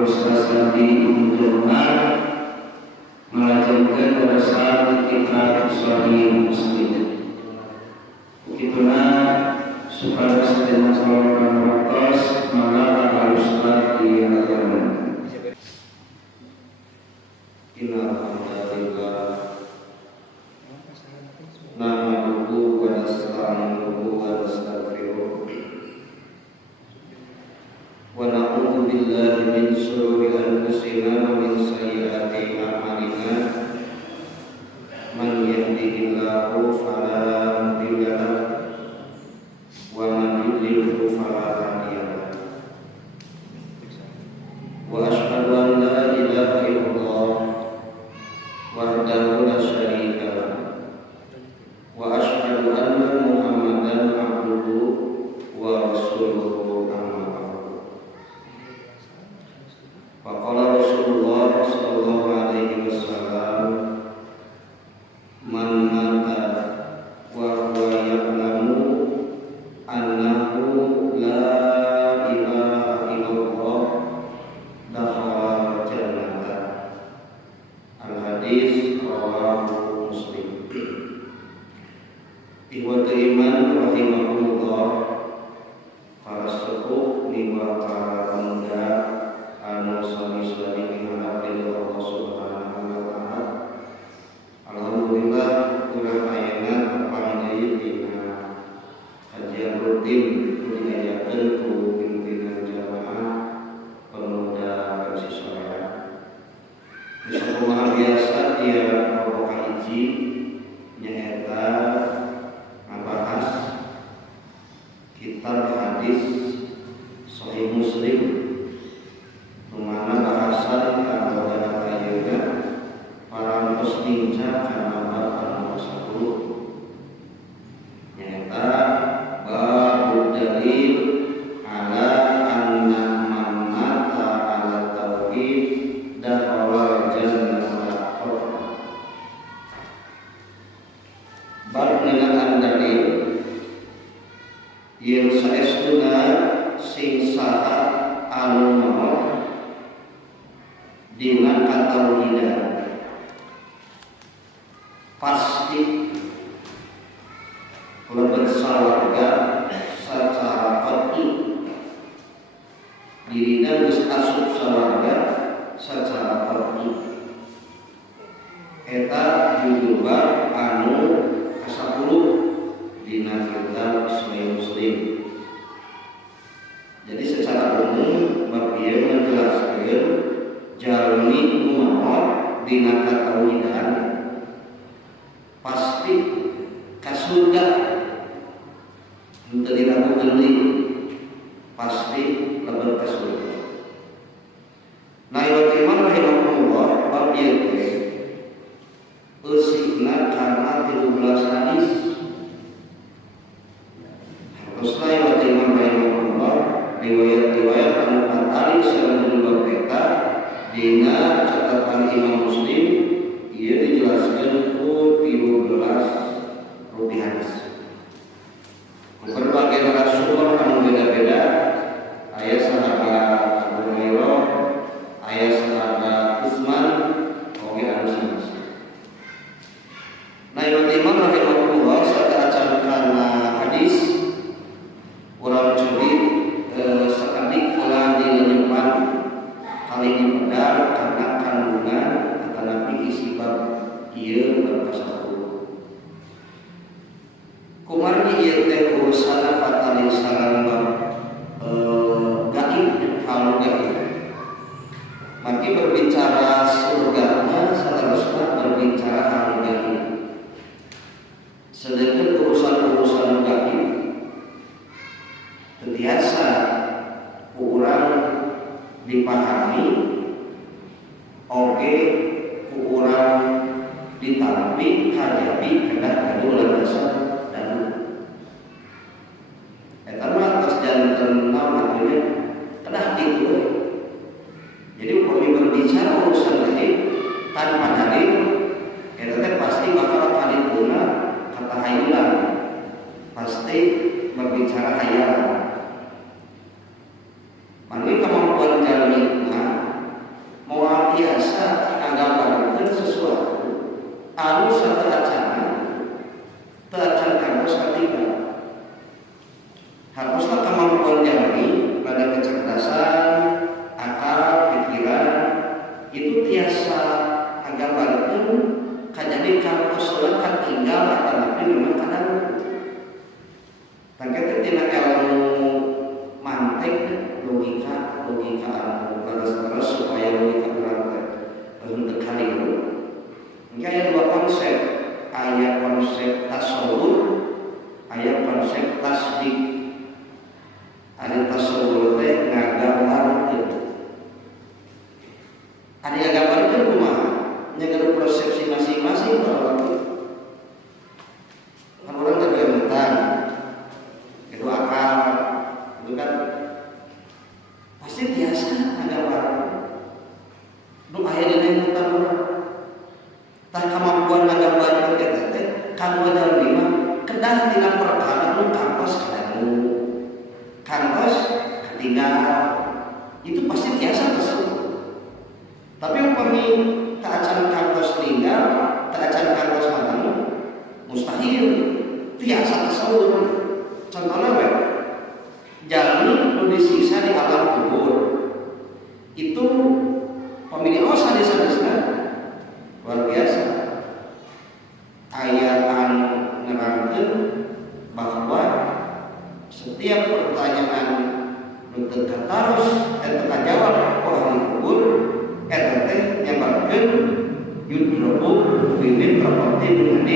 Ustaz di Umar melajarkan pada saat kita Sahih Muslim. Itulah supaya setiap masalah waktu malah harus di hadapan. Innalillah nahmaduhu wa nasta'inuhu wa nastaghfiruh wa na'udzu billahi min shururi anfusina wa min sayyiati a'malina man yahdihillahu fala mudilla lahu wa man yudlilhu fala hadiya lahu wa asyhadu an la ilaha illallah wahdahu la syarika lahu wa asyhadu anna Muhammadan abduhu wa rasuluhu amma ba'du. Faqala Rasulullah sallallahu alaihi wasallam man mata wa huwa ya'lamu annahu la ilaha illallah dakhala jannata. Al-hadis rawahu Muslim. Ikhwatul iman rahimakumullah, para sepuh niwa para pemuda anu sami-sami mengharapkan Allah Subhanahu wa taala. Alhamdulillah urang ayeuna tepang deui dina kajian rutin diayakeun ku pimpinan jamaah pemuda Persis Soreang. Sakumaha biasa dia pokok hiji nyaeta ngabahas kitab hadis Sahih Muslim, dimana bahasan kalau dalam ayeuna para muslimca kana bab anu 10 nyaeta bab dalil ala anna man mata ala tauhid dakhala jannata. Bab dengan dalil yen saestuna sing saha anu maot dina katauhidan pasti lebet sawarga secara qat'i, dirina geus asup sawarga secara qat'i. Eta judul bab anu ke-10 dina kitab Sahih Muslim. Jadi secara umum bab ieu menjelaskeun jalmi kumaha dina katauhidan pasti ka surga, henteu diragukeun deui, pasti lebet ka surga. Nah, ieu iman rahimahullah bab ieu teh eusikna kana 13 hadis. Hartosna ieu iman rahimahullah riwayat-riwayat anu katarik sareng bab eta dina catatan Imam Muslim ieu dijelaskeun ku 13 rupi hadis. Berbagai narasumber anu beda-beda, aya sahabat Abu Hurairah, aya sahabat Utsman, oge anu sama-sama. Nah, iman rahimahullah sateuacan kana hadis urang curi sakadik kala dileunyepan kali dipedar karena kandungan atanapi isi bab ieu bab kasapuluh. Kumargi ieu teh urusana patali sareng bab gaib, hal gaib. Maki berbicara surga mah saterusna berbicara hal gaib. Sedangkan urusan-urusan gaib terbiasa kurang dipahami, oke kurang ditampi kajabi kedah kadu landasan dan eta mah atas janten naon artinya kedah kitu. Jadi upami berbicara urusan gaib tanpa dalil eta teh pasti bakal kalipuna kata hayulan, pasti berbicara hayalan. Mani kemampuan jalmi Ada yang gambarkan kumaha nyaga persepsi masing-masing kalau kan orang tergambar itu akal itu kan pasti biasa nggambar nu aya dina mutan urang tah kemampuan nggambar eta teh kanggo lima kedah tina perkara nu kantos kadangu kantos ketinggal itu pasti biasa tersebut. Tapi upami tak acan kantos tinggal, tak acan kantos magang, mustahil biasa tersebut. Contohnya apa? Jalan nu disiksa di alam kubur itu pemilik osa di sana luar biasa. Ayat anu nerangkeun bahwa setiap pertanyaan nu teu katarus eta kajawab ku ahli kubur eta teh nyebabkeun yudrobu bibit properti dengan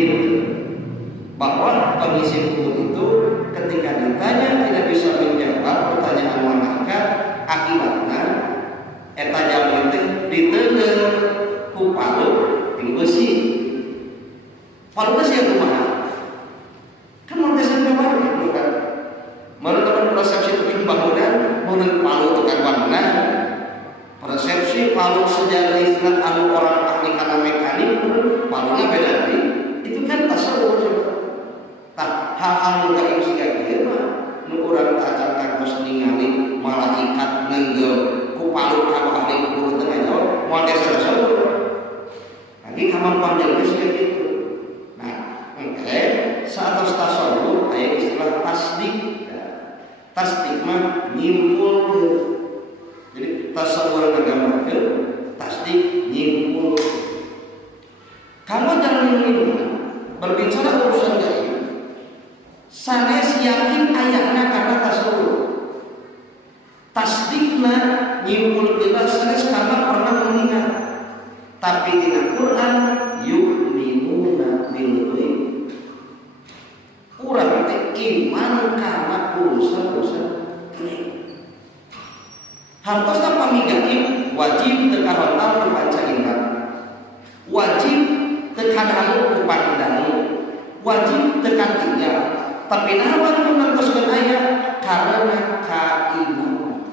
bahwa pengisi kubur itu ketika ditanya tidak bisa menjawab pertanyaan manakah akibatnya eta jamu teh diteuleur ku palu di besi palu besi yang kumaha kan mun teh sabar gitu kan menurut persepsi tukang bangunan menurut palu tukang bangunan persepsi palu sejarah Islam anu orang ahli kana mekanik palunya beda nih itu kan tasawuf tah hal-hal nu kayak kieu mah nu urang acan kantos ningali malaikat nenggel ku palu ka ahli kubur teh nya moal teh tasawuf lagi kemampuan jeung geus kitu nah saat tasawuf aya istilah tasdik tasdik mah nyimpulkeun jadi tasawur nggambarkeun tasdik nyimpul kamu jangan berbicara urusan gaib sanes yakin ayatna karena tasawur tasdikna nyimpulkeun sanes karena pernah mendengar tapi dina Quran yu'minuna bil ghaib urang teh iman karena urusan-urusan gaib hartosna pamigaib wajib teu kahontal ku panca indra wajib teu kadangu ku pandangu wajib teu katinggal tapi naon nu nangtoskeun aya karena kaimanan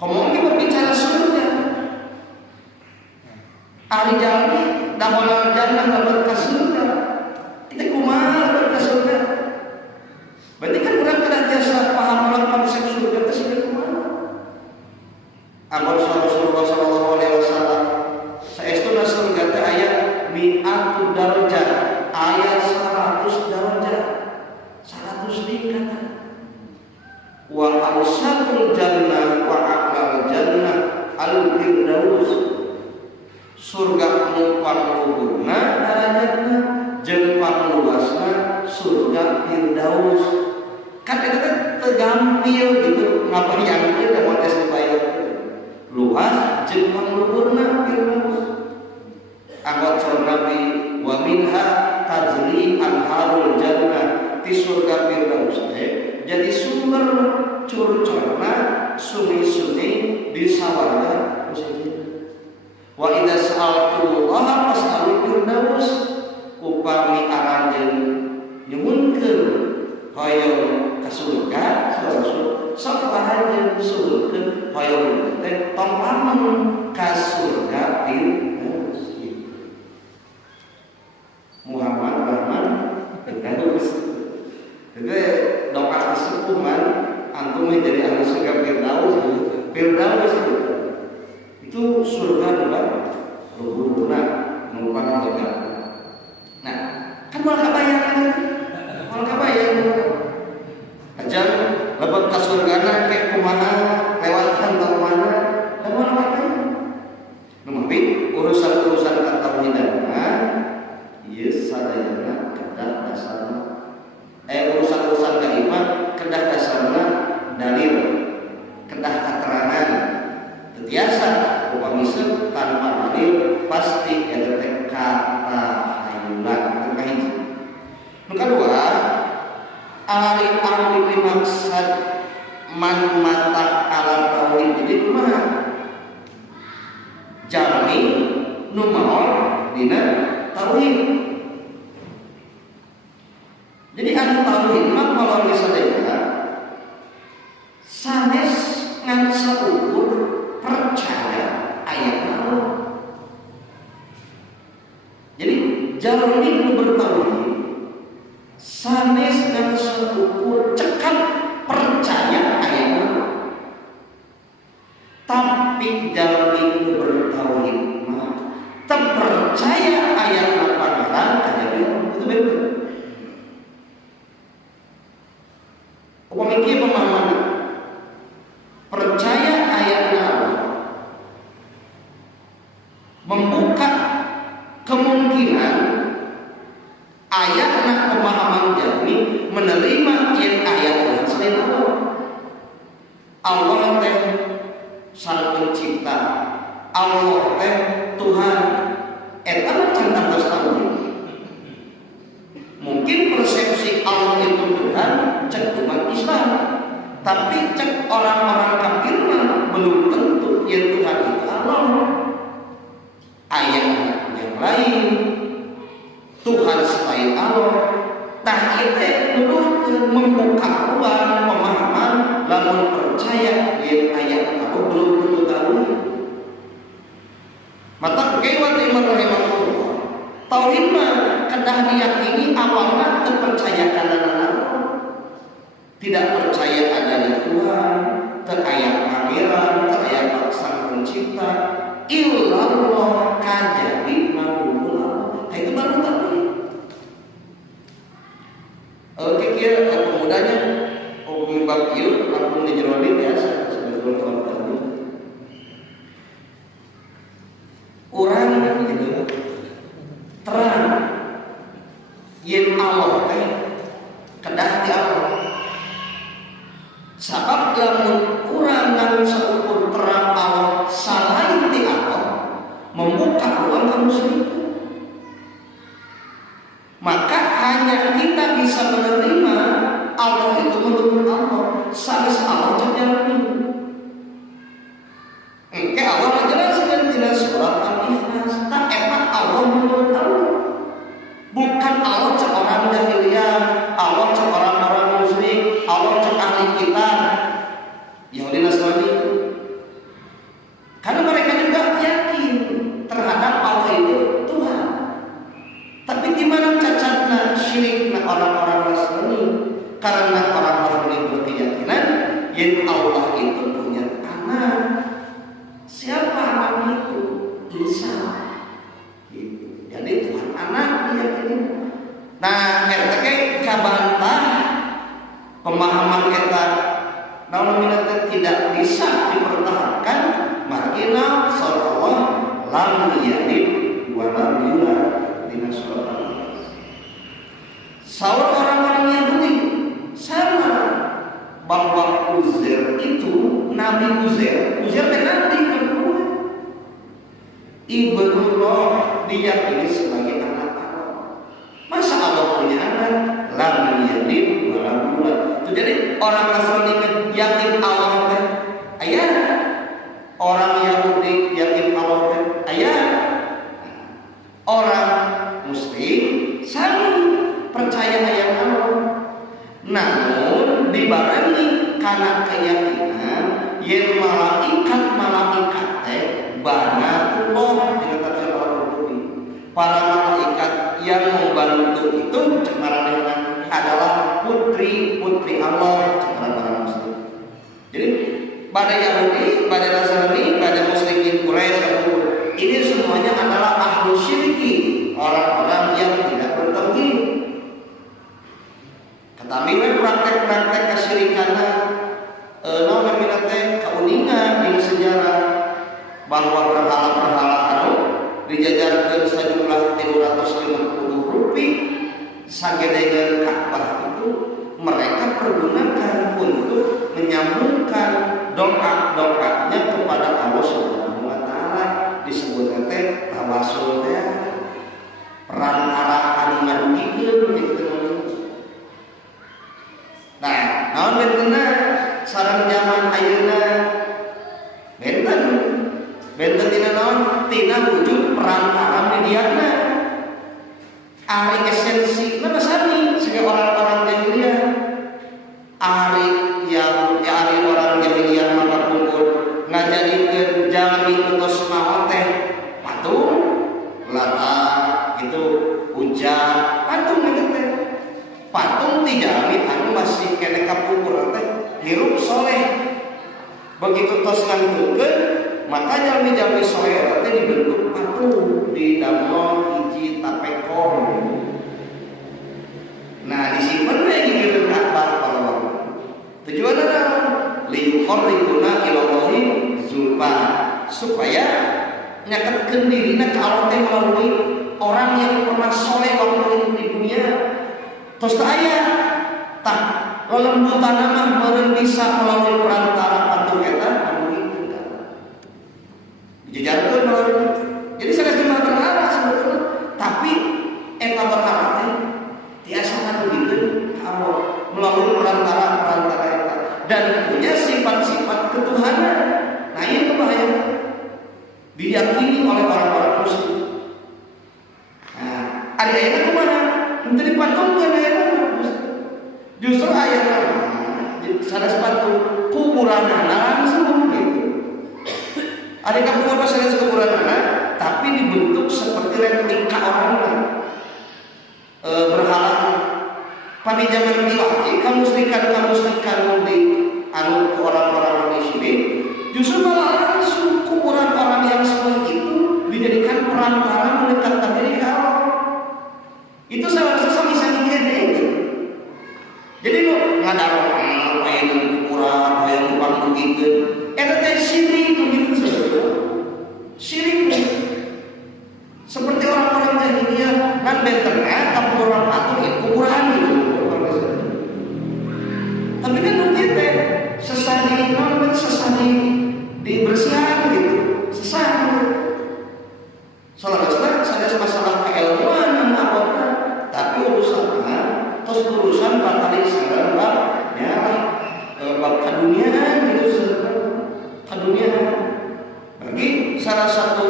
komo ge berbicara surga ahli jalmi daholan jannah lamun ka surga itu kumaha lamun ka surga berarti kan urang kada jasa paham ulang konsep surga teh sih kumaha amal Rasulullah sallallahu alaihi wasallam saestuna surga teh aya mi'atu darajat aya 100 darajat 100 tingkatan wa awsatul jannah wa aqlal jannah al-firdaus surga numpang luhurna darajatna jeung pangluasna surga firdaus kan eta teh teu gampil gitu ngabayangkeun da motes dibayangkeun luas jeung pangluhurna firdaus anggot saur Nabi wa minha tajri anharul jannah ti surga firdaus teh jadi sumber curcorna sungai-sungai di sawarga wa idza sa'altullah fas'alul firdaus upami aranjeun nyuhunkeun hoyong ka surga sok aranjeun suhunkeun hoyong teh tong pamun ka surga firdaus Muhammad Rahman Firdaus jadi doa kesepuman antum jadi ahli surga firdaus firdaus itu surga bukan luhurna numpang lega. Nah, kan moal kabayang aja lebet ka surgana ke kumaha lewat kantong mana dan moal kabayang nu mah urusan-urusan katauhidanna ieu sadayana kedah dasarna urusan-urusan keiman kedah dasarna dalil kedah keterangan biasa upami tanpa dalil pasti eta teh kata hayulan kahiji nu kan nu maon dina tauhid. Jadi anu tauhid mah kalau misalnya sanes ngan saukur percaya ayat Allah. Jadi jalur ini bertauhid sanes ngan saukur cekap percaya ayat Allah. Tapi jalur ini bertauhid mah terpercaya ayat Al-Qur'an kejadian itu betul. Upamanya pemahaman percaya ayat Allah membuka kemungkinan ayat pemahaman jami menerima ayat Tuhan selain Allah. Allah teh sang pencipta, Allah teh Tuhan. Eta mah can tahu. Mungkin persepsi Allah itu Tuhan cek umat Islam, tapi cek orang-orang kafir mah belum tentu yang Tuhan itu Allah. Ayat yang lain Tuhan selain Allah, tah itu membuka ruang pemahaman lamun percaya yang ayat Allah belum tentu tahu. Mata kewat iman rahimahullah tauhid mah kedah diyakini awalnya terpercaya karena tidak percaya adanya Tuhan, terayat pangeran, terayat sang pencipta, illallah kajadi manullah. Itu baru tauhid. Oke, kira pemudanya Umi Bakiu langsung dijeroni biasa sebagai orang tahu. Orang gitu terang yen Allah kedah di Allah. Sabab lamun urang ngan saukur terang Allah salain di Allah membuka ruang kemusyrikan. Maka hanya kita bisa menerima Allah itu menurut Allah, sanes Allah terjalani. Engke Allah menjelaskan di surat Al-Ikhlas, tak emak Allah menurut Allah. Bukan Allah cek orang jahiliyah, Allah cek orang-orang musyrik, Allah cek ahli kitab, Yahudi Nasrani. Karena mereka juga yakin terhadap Allah itu Tuhan. Tapi gimana cacatnya syiriknya orang-orang Nasrani? Karena orang-orang ini berkeyakinan yang Allah itu punya anak. Siapa anak itu? Isa. Jadi Tuhan anak diyakini. Nah, eta ge kabantah pemahaman eta namun tidak bisa dipertahankan makina sallallahu lam yalid wa lam yulad dina surat. Saur orang-orang Yahudi sama bahwa Uzair itu Nabi Uzair teh nabi kedua. Ibnullah diyakini sebagai anak Allah. Masa Allah punya anak? Lam yalid wa lam yulad. Itu jadi orang Nasrani yakin Allah teh aya. Orang Yahudi yakin Allah teh aya. Orang Muslim sama percaya aya Allah. Namun dibarengi karena keyakinan yen malaikat teh banatullah dengan tafsir Al-Qurtubi. Para malaikat yang membantu itu cemaranana adalah putri-putri Allah cemaran Muslim. Jadi pada Yahudi, pada Nasrani, pada musyrikin Quraisy ini semuanya adalah ahlu syirki, orang-orang yang tidak bertauhid. Tetapi praktek-praktek kesyirikan namanya teh kauningan di sejarah bahwa berhala-berhala anu dijajarkeun sajumlah 350 rupiah sagedegeun Ka'bah itu mereka pergunakan untuk menyambungkan doa-doanya kepada Allah Subhanahu wa taala, disebut teh tawasul teh perantara anu ngadugikeun gitu. Nah, naon beunteuna sareng zaman ayeuna benten benten tina naon tina wujud perantara mediana ari esensi nama sami sehingga orang-orang jahiliyah ari yang ari orang jahiliyah maka kumpul ngajadikeun jalmi utos maot teh patung lata itu hujan patung teh patung ti jalmi anu masih kene kapungkur teh hirup soleh begitu tos nganteukeun maka jalmi-jalmi soleh teh dibentuk patung di damel hiji tapekor. Nah disimpen we gitu Ka'bah kalau tujuanna naon liyuqarribuna ilallahi zulfa supaya nyaketkeun dirina ka Allah teh melalui orang yang pernah soleh waktu hidup di dunia tos teu aya tah lelembutan mah meureun bisa melalui perantara patung eta anu ngikeun dijejarkeun melalui jadi sanes mah berharap sebetulnya tapi eta berharap teh tiasa ngadugikeun ka Allah melalui perantara eta dan punya sifat-sifat ketuhanan. Nah ini bahaya diyakini oleh orang-orang muslim. Nah, ada ayatnya kemana? Untuk dipatungkan ayatnya. Justru ayatnya sanes patung kuburanana langsung gitu. Ada kuburan sanes kuburanana tapi dibentuk seperti replika orang berhala. Pada zaman diwakil kamu serikan di anu orang-orang di sini justru malah langsung kuburan orang yang seperti itu dijadikan perantara mendekatkan diri ke Allah. Itu salah satu bisa dikene. Jadi lo ngadarong hayang kuburan hayang numpang begikeun eta teh syirik begitu saja. Syirik seperti orang-orang jahiliyah kan bentenna ka kuburan patung itu kuburan gitu. Tapi kan nanti teh sesani dibersihan gitu sesani salah saya masalah keilmuan apa tapi urusannya terus urusan bakal sekarang ya bab keduniaan gitu keduniaan bagi salah satu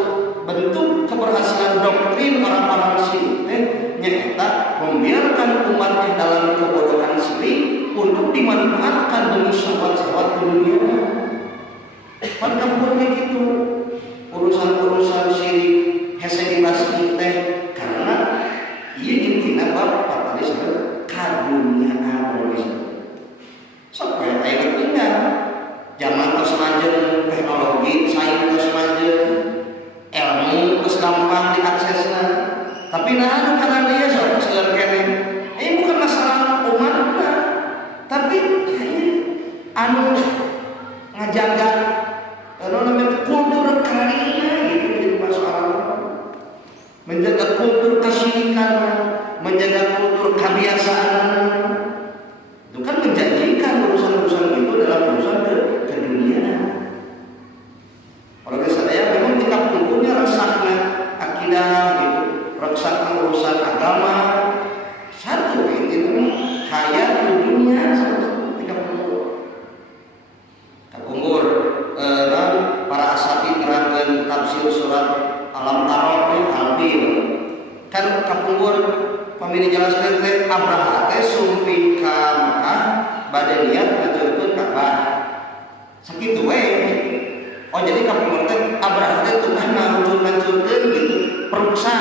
bentuk keberhasilan doktrin orang-orang syirik nyata membiarkan umatnya dalam kebodohan syirik untuk dimanfaatkan demi syahwat-syahwat dunia. Pan kaburnya gitu urusan-urusan syirik hese dibahas teh karena ieu intina bab patali saha kaduniaan Indonesia. Supaya aya tinggal zaman tos manjeun teknologi sains tos manjeun ilmu geus gampang diaksesna tapi nah anu kana dia sok seueur kene bukan masalah umatna tapi anu ngajaga namanya kultur karina gitu jadi masalah menjaga kultur kesyirikan menjaga kultur kebiasaan itu kan menjanjikan urusan-urusan itu dalam urusan keduniaan. Kalau saya memang tingkat kulturnya resakna akidah gitu resakna urusan agama satu itu kaya dunia Kapunggur para asabi nerangkeun tafsir surat Alam Taro Al-Fil kan kapunggur pamini jelaskeun teh Abraha teh sumpi ka Mekah bade niat ngaturkeun Ka'bah sakitu we oh jadi kapunggur teh Abraha teh teu ngancurkeun gitu peruksa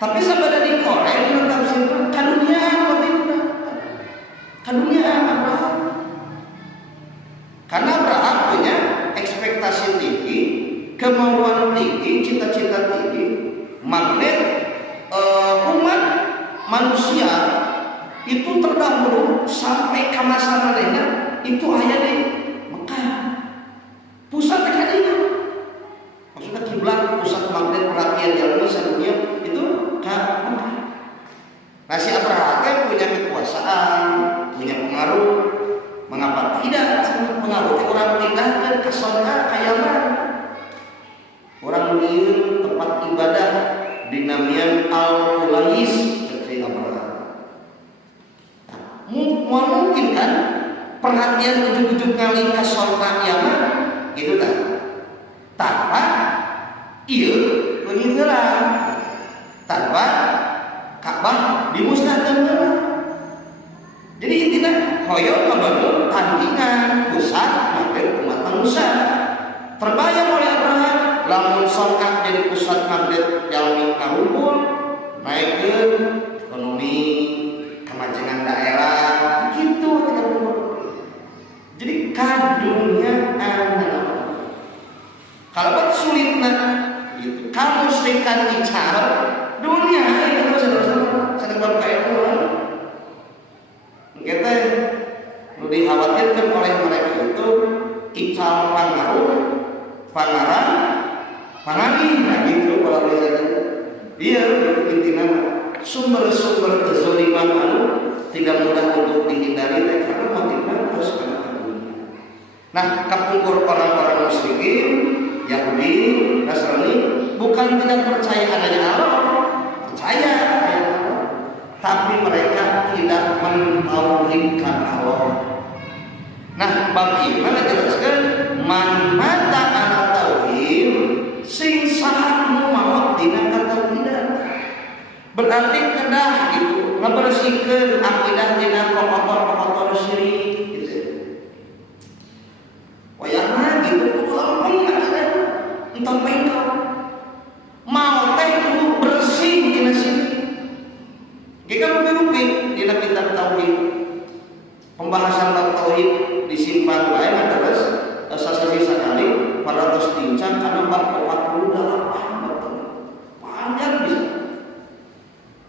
tapi sabada di Korea dina tafsir kaduniaan kaduniaan Abraham karena Abraham punya ekspektasi tinggi kemauan tinggi cita-cita tinggi magnet umat manusia itu terdahulu sampai ke masa manehna itu aya di Mekah pusat kadinya maksudnya kiblat pusat magnet perhatian jalmi sadunya itu ka Mekah. Nah si Abraham punya kekuasaan punya pengaruh mengapa tidak pengaruh orang pindahkan ke surga kayaman orang lieur tempat ibadah dinamian Al-Qulais seperti Abraham. Mungkin kan perhatian ujung-ujung kali ke surga Yaman gitu kan tanpa begitulah tanpa Ka'bah dimusnahkan. Jadi intinya hoyong ngebangun tandingan pusat maghrib umat manusia. Terbayang oleh Abraham lamun songkak jadi pusat maghrib jalmi karumpul naik ke ekonomi kemajuan daerah gitu. Jadi kadunya anak kalau buat sulitnya gitu. Kamu serikan bicara dunia itu sedang berkaya uang. Kita dikhawatirkan oleh mereka itu ical pangarang, pangari, nah gitu kalau misalnya dia intinya sumber-sumber kezaliman tidak mudah untuk dihindari karena motifnya harus karena dunia. Nah, kapungkur orang-orang musyrikin, Yahudi, Nasrani bukan tidak percaya adanya Allah, percaya adanya Allah, tapi mereka tidak mentauhidkan Allah. Nah, bab iman jelaskan man mata ana tauhid sing saha nu maot dina katauhidan. Berarti kedah gitu ngabersihkeun akidah dina kotor-kotor syirik gitu. Wayahna gitu kudu lampung akidah entar bengkok. Mau teh kudu bersih dina syirik. Jika rupi-rupi dina kitab tauhid pembahasan bab tauhid disimpan baik adalah sasasi sekali 400 tincang karena bab 48 panjang bisa.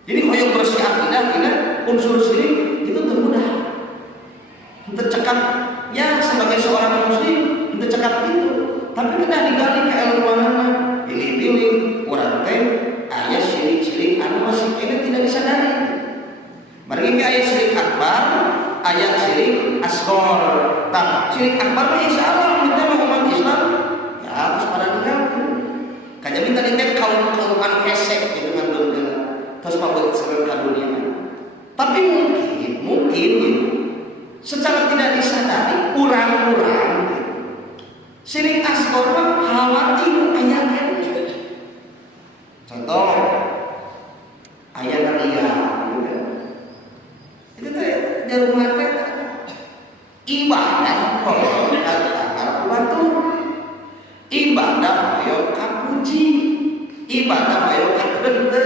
Jadi hoyong bersih akidah ini unsur syirik itu termudah. Kita cekap ya sebagai seorang muslim kita cekap itu, tapi kita digali ke ilmuanana pilih-pilih orang teh ayat syirik-syirik anu masih kena tidak disadari. Mari ke ayat syirik akbar, ayat syirik asghar. Tah, syirik akbar mah insyaallah kita umat Islam ya harus pada tinggalkan. Kajabi tadi teh kaum-kauman hesek gitu kan dunia. Terus pabut serta dunia. Tapi mungkin secara tidak disadari urang-urang syirik asghar mah khawatir ayat. Contoh ayat ria itu teh di rumah teh ibadah hoyong ka batu, ibadah hoyong ka puji, ibadah hoyong ka geunteu.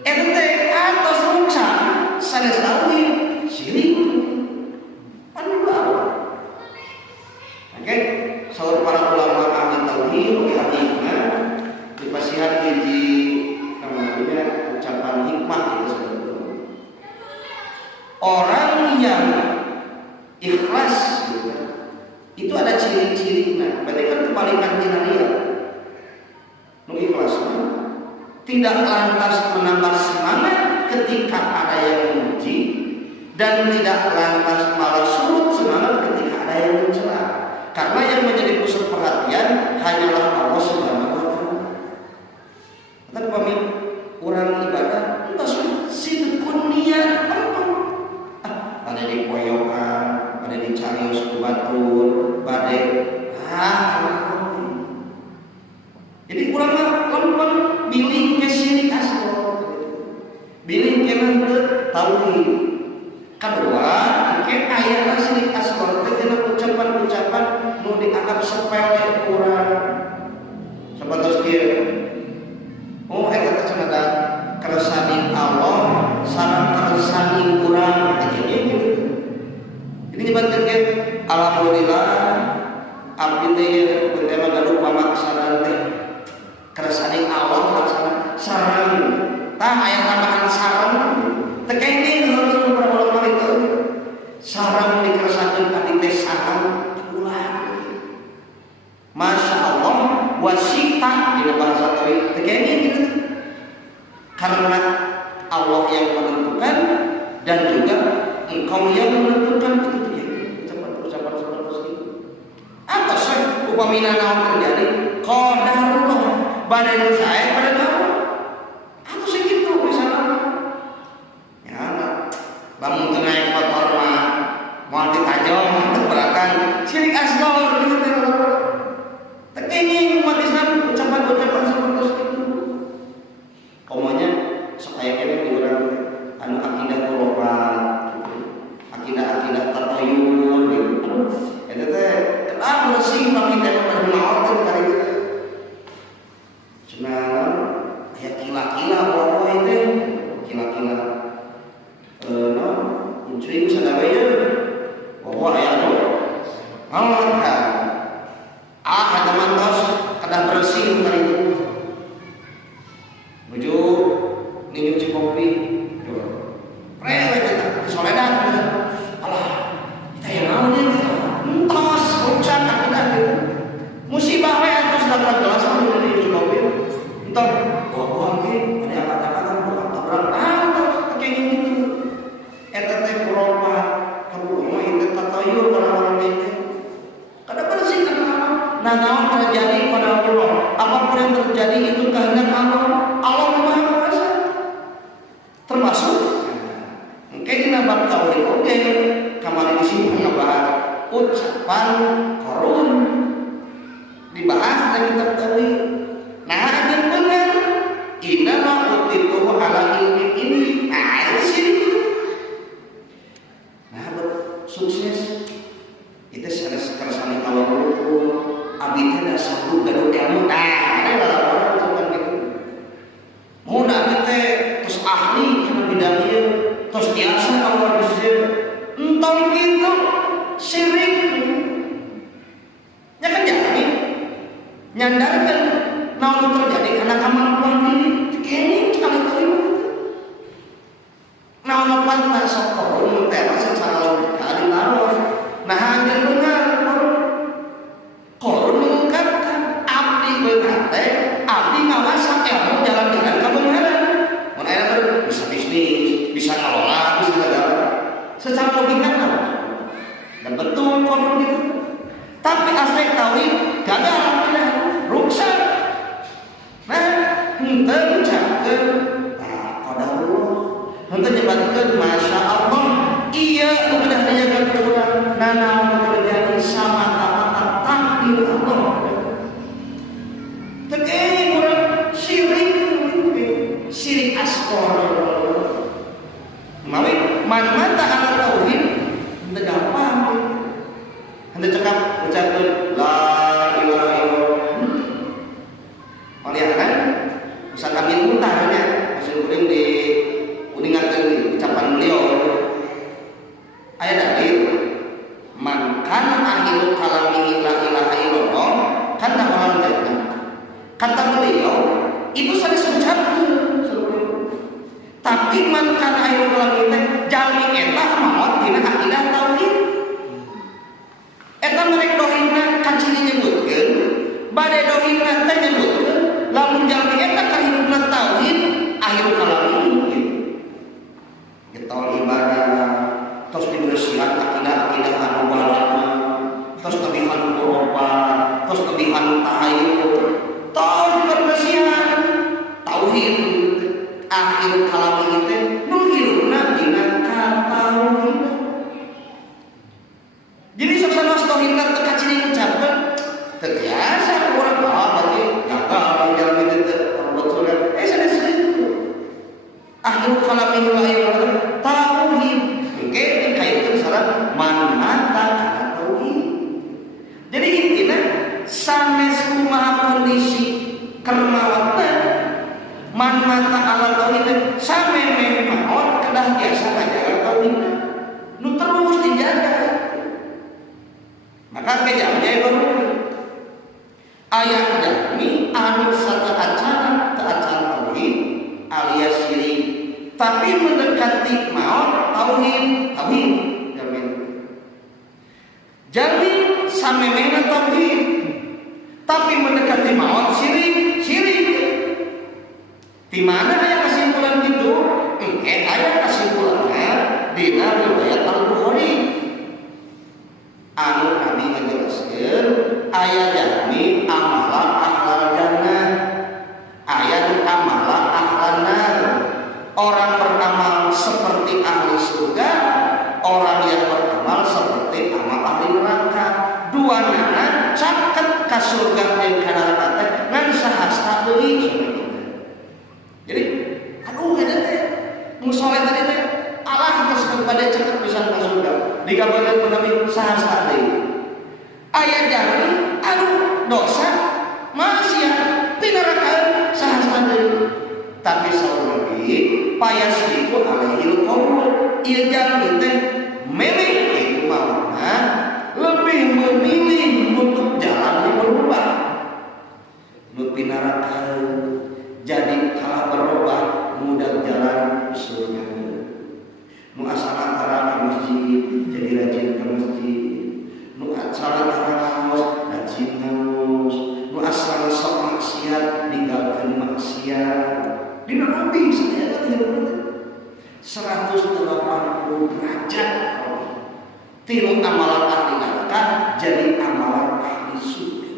Eta teh atos mungsan sanes tauhid syirik. Pan bawa. Oke, saur para ulama ahli tauhid hadisna dipasihan hiji namanya ucapan hikmah itu sebetulnya. Orang yang ikhlas gitu, itu ada ciri-cirinya. Berarti kan kebalikan ria. Nu ikhlas tidak lantas menambah semangat ketika ada yang memuji dan tidak lantas malah surut semangat ketika ada yang mencela. Karena yang menjadi pusat perhatian hanyalah Allah Subhanahu wa taala. Tapi pamit orang ibadah entah sidqun niat pada dipoyokan, pada dicarios ku batur, pada jadi kurang lempeng bilih ke syirik asghar, bilih ke tauhid. Kedua, mungkin ayat syirik asghar itu ucapan-ucapan nu dianggap sepele kurang. Seperti kieu. Oh, eta teh cenah kersani Allah sareng kersani urang gitu. Ini dibantukeun alhamdulillah abdi teh betema gaduh pamaksanan teh kersani Allah laksana sareng. Tah aya tambahan sareng. Teh kene harus berapa itu. Sareng dikersakeun ka teh sareng ulah. Masya Allah wasita di bahasa tauhid teh kene gitu. Karena Allah yang menentukan dan juga engkau yang menentukan itu ucapan seperti itu. Atau upamina naon terjadi qadarullah badan saya pada naon atau segitu misalnya ya bangun teu naik motor mah moal ditajong tebrakan syirik asghar gitu. Tapi ini umat Islam ucapan-ucapan seperti itu Entah, wah ge, ada kata-kata berang kayak gitu. Eta teh Eropa, kamu mah itu tatayur orang-orang itu. Kadang-kadang sih nah naon terjadi pada Allah. Apapun yang terjadi itu kehendak Allah. Allah Maha Kuasa. Termasuk mungkin di bab tauhid oke. Kemarin di sini ngebahas ucapan korun dibahas dari kitab tauhid. Nah, ada benar. Innama utitu ala ilmi ini. Nah, itu sih. Nah, sukses. Itu sekarang kalau abdi teh satu gaduh ilmu. Nah, ada orang cuman gitu. Mau abdi teh terus ahli kana bidang ieu, terus biasa kalau bisa entong gitu syirik. Ya kan jadi nyandarkan naon terjadi karena kemampuan diri. Kayaknya sekali tahu itu. Naon pantas sok korun teh secara logika ditaruh. Nah, hanya benar korun mengungkapkan abdi benar teh, abdi ngawasa ilmu jalan-jalan kebenaran. Mun aya bisa bisnis, bisa ngelola, bisa segala. Secara logika kan. Dan betul korun gitu. Tapi aspek tauhid gagal akidah, rusak. Nah, henteu ucapkeun qadarullah. Henteu nyebatkeun masya Allah. Iya, udah dijaga kurang. Naon terjadi sama-sama takdir Allah. Tegeh kurang syirik asghar. Mawi man mata ala tauhid teu gampang. Henteu cekap ucapkeun la ilaha illallah. Malihan bisa kami mutarnya masih kuring di kuningakeun ucapan beliau. Aya dalil man kana akhiru kalamihi la ilaha illallah kana alam jannah. Kata beliau itu sanes ucapkeun. Tapi man kana akhiru kalamihi teh jalmi eta maot dina akidah tauhid. Eta merek dohina kaciri nyebutkeun, bade dohina teh nyebutkeun lamun jalmi eta kahirupna tauhid akhiru kalamihi. Getol ibadah terus dibersihan akidah anu balana, terus kebihan Eropa, terus kebihan tahayul, terus dibersihan tauhid akhir kalam itu nuhiruna dina tauhid. Jadi saksana tauhid teh kaciri ngucapkeun teu biasa urang berarti gagal jalan itu betul sanes akhir kalam itu tauhid. Oke, dikaitkan salah manata tauhid. Jadi intinya sanes kumaha kondisi kermawatna man mata ala tauhid sameme maot kedah biasa ngajaga tauhid. Nu terus dijaga. Maka kejamnya itu ayat jami anu satu acara tauhid alias syirik. Tapi mendekati maut tauhid jamin samemena tauhid. Tapi mendekati maut syirik. Di mana aya kesimpulan gitu? Aya kesimpulannya dina riwayat Al-Bukhari. Anu Nabi menjelaskeun aya jami amalan ahlal jannah, aya amalan ahlan nar. Orang beramal seperti ahli surga, orang yang beramal seperti amal ahli neraka. Dua nana caket ka surga jeung ka neraka teh ngan sahasta deui. Jadi aduh eta teh mun saleh tadi teh Allah geus kepada caket pisan ka surga. Dikabarkeun ku Nabi sahasta deui. Aya jami aduh dosa maksiat pi neraka sahasta deui. Tapi saur Nabi payasriku alaihil qaul ieu jalmi teh memeh itu mauna lebih memilih untuk jalan yang berubah. Nu pinaraka jadi kalah berubah mudah jalan surga. Nu asal antara ke masjid jadi rajin ke masjid. Nu asal antara ngaos rajin ngaos. Nu asal sok maksiat ninggalkeun maksiat. Dina Nabi saya 180 derajat. Tilu amalan ahli neraka jadi amalan ahli surga.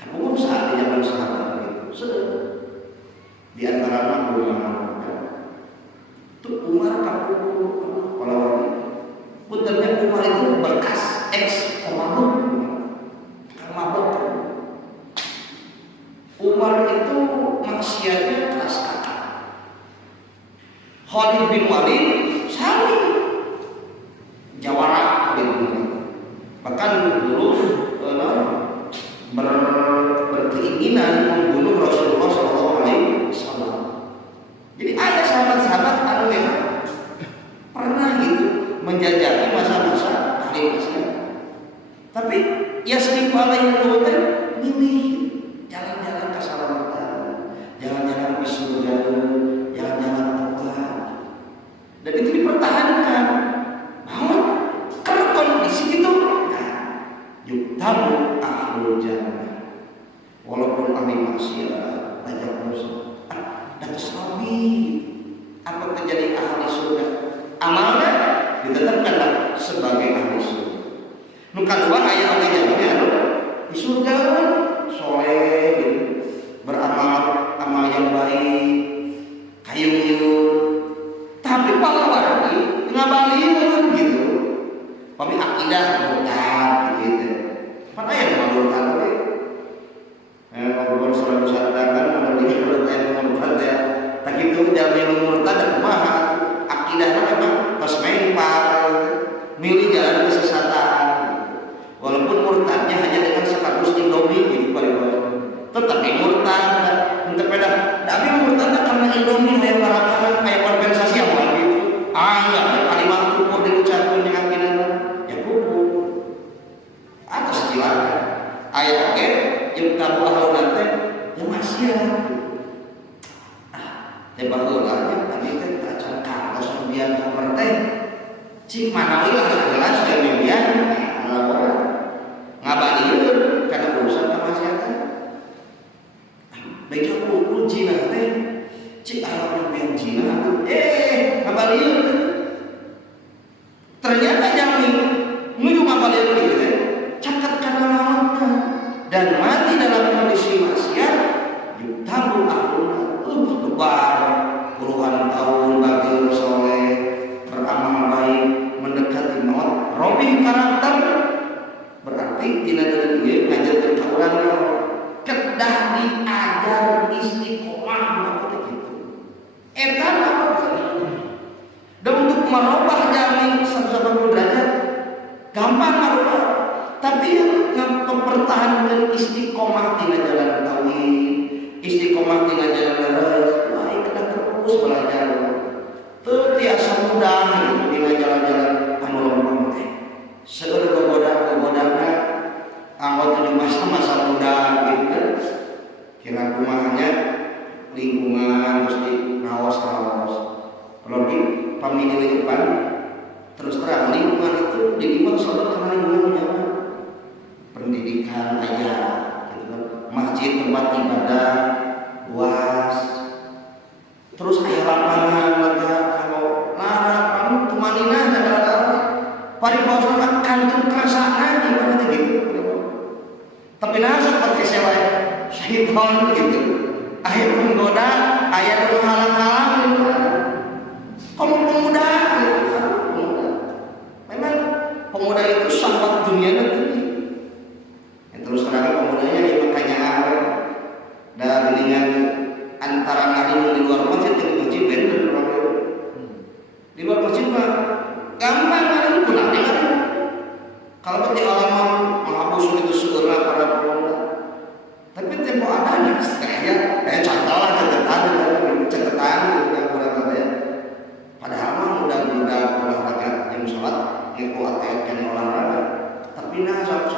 Kamu saat di zaman sahabat itu, di antara nama itu Umar kamu kalau putarnya Umar itu bekas ex komando mabok. Umar itu maksiatnya keras kakak. Khalid bin Walid saling jawara Khalid bin Walid. Bahkan dulu berkeinginan membunuh Rasulullah SAW. Jadi ada sahabat-sahabat yang memang pernah gitu menjajaki masa-masa ahli maksiat. Tapi ya sering alaihi wasallam milih jalan-jalan keselamatan, jalan-jalan ke surga, jalan-jalan tobat. Dan itu dipertahankan. Bahwa karena kondisi itu yuktabu ahlul jannah. Walaupun ahli maksiat banyak dosa, dan Nabi apa terjadi ahli surga? Amalnya ditetapkanlah sebagai ahli surga. Nu kadua aya oge jalannya di surga soleh gitu. Beramal amal yang baik, kayung-kayung. Tapi pahlawan ngabalieun gitu. Pami akidah murtad gitu. Mana aya murtad we? Ngobrol soal sadaqah mun di murtad ya. Tak kitu jamin murtad kumaha? Akidahna memang tos mempar, milih jalan kesesatan. Walaupun murtadnya hanya dengan status Indomie gitu tetapi murtad untuk beda. Tapi murtad karena Indomie kayak barang kayak kompensasi apa gitu. Enggak, kalimat kufur diucapkan dengan akidah ya kufur. Atas silakan. Ayat oke, yang tabu ahlu nanti ya maksiat. Baheula tadi teh tak cangkang langsung biar pemerintah. Cik manawi langsung jelas kayak median ngelaporan. Ngabadieu karena urusan kemaksiatan. Baik aku zina teh cik arep yang zina ngabadieu. Ternyata jamin nuju ngabadieu kieu teh caket kana lawan dan mati dalam kondisi maksiat yutabu ahluna lebar puluhan tahun bagi soleh beramal baik mendekati maut robih karakter berarti tidak ada dia ngajarkan ke orang kedah diajar istiqomah apa gitu etan apa dan untuk merubah jamin 180 derajat gampang merubah tapi yang mempertahankan istiqomah tina jalan tauhid istiqomah tina jalan leres wah kita terus belajar teu tiasa mudah gitu tina jalan-jalan anu lompong teh seueur gogoda-gogodana anggota di masa muda gitu kan kira kumahanya lingkungan terus di raos-raos kalau di pamilih depan terus terang lingkungan itu didimbang soal karena lingkungannya pendidikan aja gitu kan masjid tempat ibadah luas terus aya lapangan lega kalau lara kamu tumanina segala paribawasana kantun kerasaan gimana gitu tapi nasa seperti sewa syaitan gitu akhir menggoda ayat menghalang-halang gitu kamu pemuda gitu memang pemuda itu sahabat dunia nanti yang terus terang pemudanya ya makanya dan dengan antara ngalim di luar masjid dan masjid beda di luar masjid mah gampang ngalim pun ada kalau di alaman menghapus itu segera para pemuda tapi tempo ada kayak contoh lah catatan yang kurang katanya padahal mah mudah-mudah olahraga yang sholat yang kuat kayak olahraga tapi nah sholat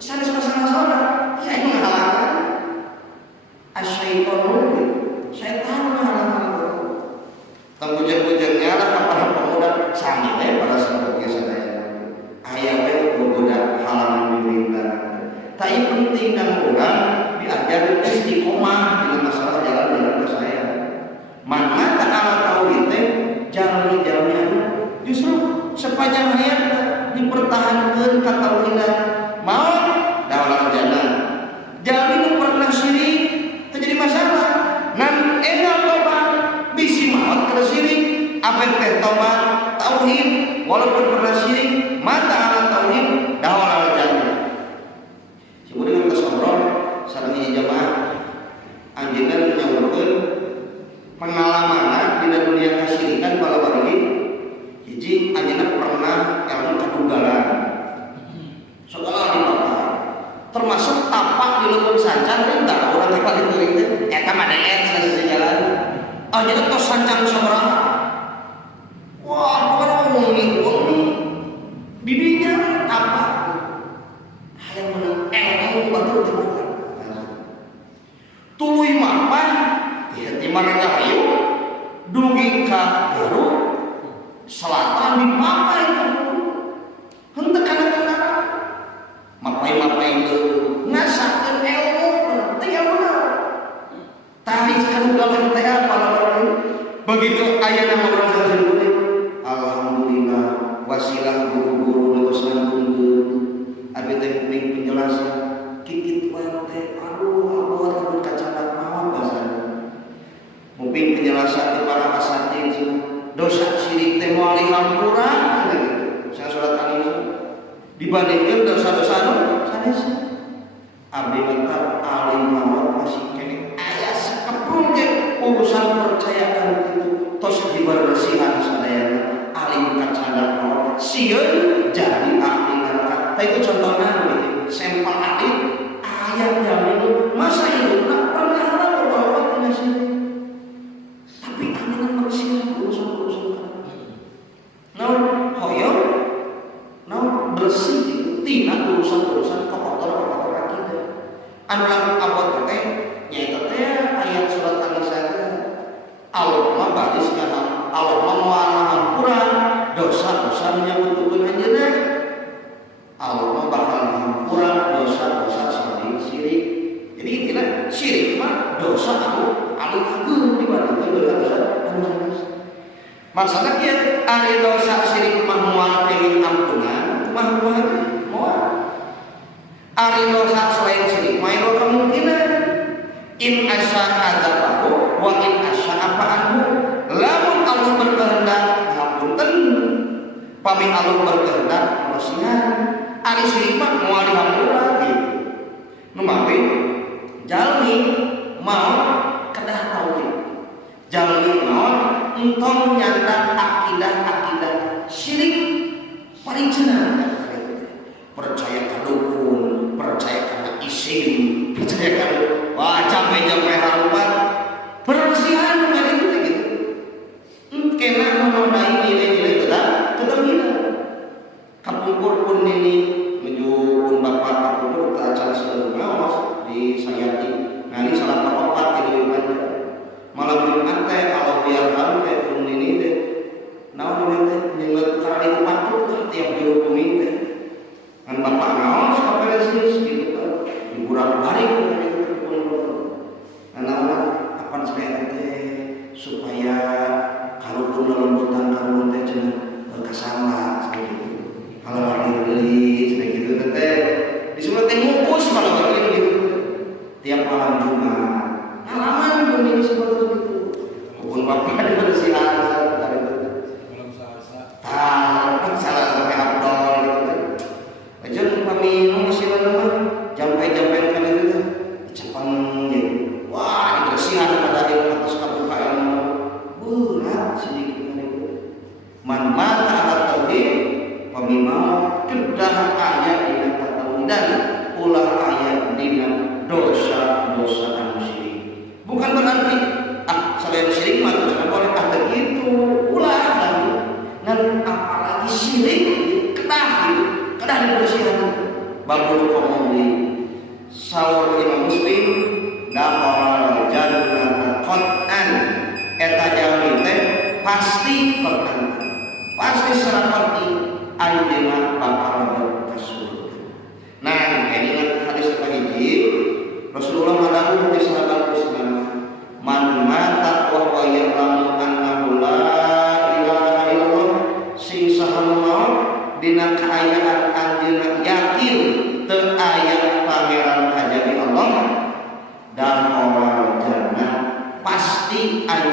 sana sholat ya ini halangan asyaiton setan halangan tanggujan-gujannya lah para pemuda sama para sahabat sadaya ayatnya bergoda halangan pemerintah tapi penting dan orang diajar istiqomah dengan masalah jalan Man mata ala tauhid teh jalmi-jalmi anu justru sepanjang hayat dipertahankeun katauhidan maut dalam jannah. Jalmi nu pernah syirik teu jadi masalah. Nan ena tobat bisi maut kada syirik, apa teh tobat tauhid walaupun pernah syirik mata ala tauhid dawal ala jannah. Kemudian kita ngobrol sareng jamaah anjeunna nyaurkeun pengalaman di dunia kesyirikan kalau bagi hiji anjeunna pernah ilmu kadugalan segala dipapa termasuk tapak di leuweung sancan teh tah urang teh paling teuing teh eta mah deet sasa jalan anjeunna tos sancan sabaraha wah orang ngomong bibinya apa hayang menang ilmu batur dibuka tuluy mapan di Maragahayu dugi ka Garut selatan di papai henteu kana mapai-mapai teu ngasakeun ilmu teh ilmu tari kadugalan teh apa begitu ayeuna ngobrol jeung alhamdulillah wasilah guru-guru geus nganggukeun abi teh kuping penjelasan kikit wae teh aduh abot kacadak mawon basan muping penjelasan di para asatid dosa syirik teh moal dihampura saya surat Al-Isra dibandingkeun dosa-dosa anu sanes abdi mah alim mawon masih kene aya sakeprung ge urusan percayakan kitu tos dibersihan sadayana alim kacadak mawon sieun jadi ahli neraka tah itu contohna sampel alim ayat jamin masa hidupna pernah berbawa dengan syirik tapi anjeunna manusia urusan-urusan naon hoyong naon bersih tina urusan-urusan kotor akidah anu lamun abot teh nyaeta teh ayat surat An-Nisa Allah mah baris kana Allah mah moal ngahampura dosa-dosa nya kutukeun anjeunna Allah mah bakal ngahampura dosa-dosa selain syirik. Jadi intinya syirik mah dosa anu paling agung dibandingkeun dosa-dosa anu sanes. Maksudna kieu ari dosa syirik mah moal kenging ampunan, mah moal. Ari dosa selain syirik mah aya kemungkinan in asya adzabahu wa in asya apa'anhu. Lamun Allah berkehendak ngapunten, pami Allah berkehendak masihan. Ari syirik mah moal dihampura gitu. Nu mawi jalmi mau kedah tauhid. Jalmi mau entong nyanda akidah syirik paling cenah. Percaya ka dukun, percaya ka isim, percaya ka wah capek-capek harupat. Persihan ngari gitu. Kena menodai nilai-nilai tetap hilang. Kapungkur pun ini menyuruh bapak kapungkur ke acara ngawas di Sayati ngani salah papat di Dewi Manja malam Jumat teh kalau biar ham teh pun ini teh naon teh nyenget karena itu patut tiap juru bumi teh kan bapak ngawas kaperesis gitu kan diburak balik nah naon apa saya teh supaya karukun lembutan karukun teh cenah berkasama gitu. Kalau beli sudah gitu teh disuruh teh ngukus kalau beli gitu tiap malam Jumat halaman pun ini seperti itu pun bapak dibersihan malam Selasa salah sampai abdol gitu aja kami ngisian nama jampai kan itu cepat gitu wah dibersihan pada hari atas kabupaten berat sedikit itu man mata ala tauhid pemimau kedah ayat dina tauhidan ulah ayat dina dosa-dosa anu syirik. Bukan berarti selain syirik mah jangan boleh begitu. Ulah lagi. Dan apalagi syirik kedah dibersihan. Babul qomli sawur Imam Muslim dakhala jannata qat'an eta jalmi teh pasti qat'an. Pasti serapati anjeunna bakal ka surga. Nah, ini hadis hiji Rasulullah madawu di sahabat Islam man mata wa huwa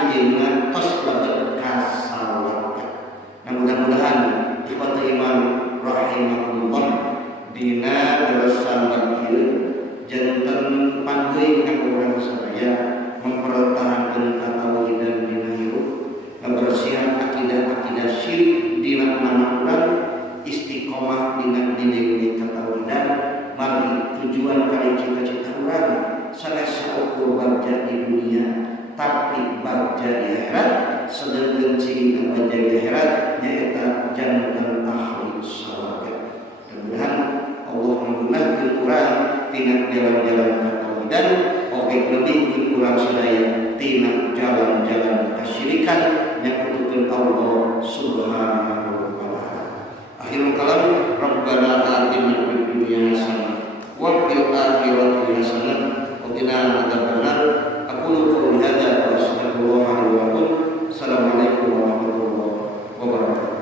anjeunna tos lebet kasalat. Nah mudah-mudahan ikhwatul iman rahimakumullah dina darasan ieu janten pangeuing ka urang sadaya mempertahankan tauhidan dina hirup, kebersihan akidah syirik dina mana urang, istiqomah dina dina tauhidan, mari tujuan kali cita-cita urang sanes ukur bagja di dunia tapi bagja di akhirat, sedangkan ciri bagja di akhirat nyaeta jantan ahli surga. Mudah-mudahan Allah menggunakan urang tina jalan-jalan tauhidan, oke lebih kurang sadaya tina jalan-jalan kesyirikan yang kutukeun Allah Subhanahu wa taala. Akhirul kalam, Rabbana atina fid dunya hasanah wa fil akhirati hasanah wa qina adzabannar. Aqulu qawli hadza wa astaghfirullah li wa lakum. Assalamualaikum warahmatullahi wabarakatuh.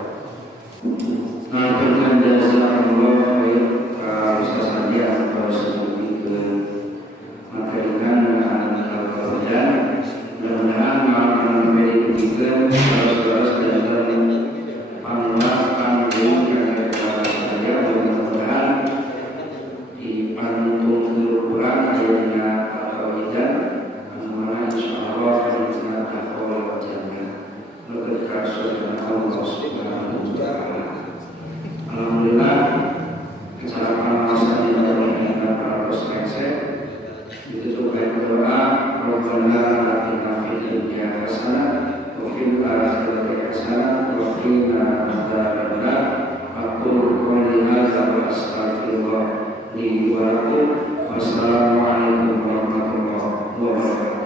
Wassalamualaikum warahmatullahi wabarakatuh.